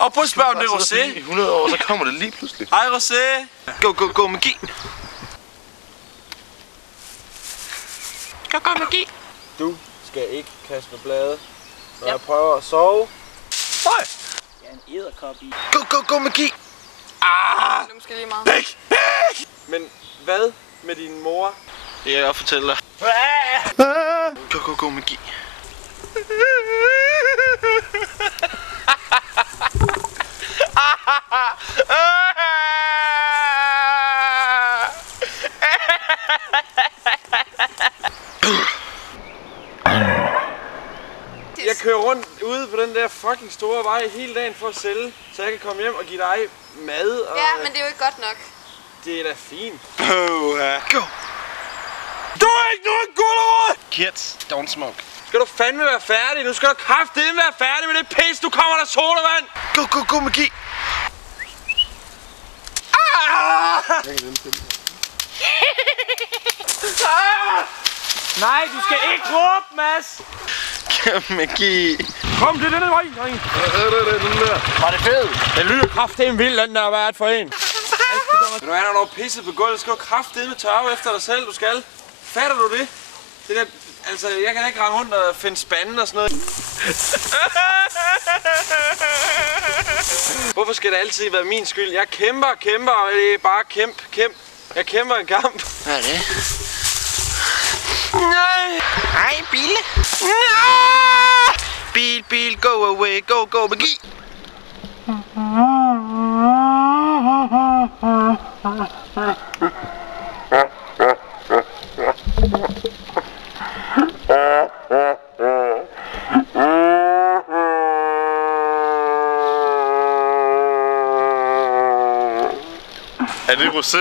Og prøv at spørge om det er rosé. I 100 år, så kommer det lige pludselig. Hej rosé. Go magi. Go magi. Du skal ikke kaste med blade, når jeg prøver at sove. Nej. Ja, en edderkop i. Go magi. Det er måske lige meget. Men hvad med din mor? Det kan jeg godt fortælle dig. Go magi. Jeg kører rundt ude på den der fucking store vej hele dagen for at sælge, så jeg kan komme hjem og give dig mad og... Ja, men det er jo ikke godt nok. Det er da fint. Go. Du er ikke nogen gulerod! Kids, don't smoke. Skal du fandme være færdig? Nu skal du kraftedeme være færdig med det pis. Du kommer der sodavand. Go magi. Nej, du skal ikke råbe, Mads. Go magi. Kom, det er denne vej. Var det fedt? Den lyder kraftedeme vildt, den der har været for en. Vil du have, når du er pisset på gulvet, skal du kraftedeme tørre efter dig selv, du skal. Fatter du det? Det der, altså, jeg kan ikke rende rundt og finde spanden og sådan noget. Hvorfor skal det altid være min skyld? Jeg kæmper, og det er bare kæmp. Jeg kæmper en kamp. Hvad er det? Nej! Hej, Bille! Bil, go away, go magi! Er det rosé?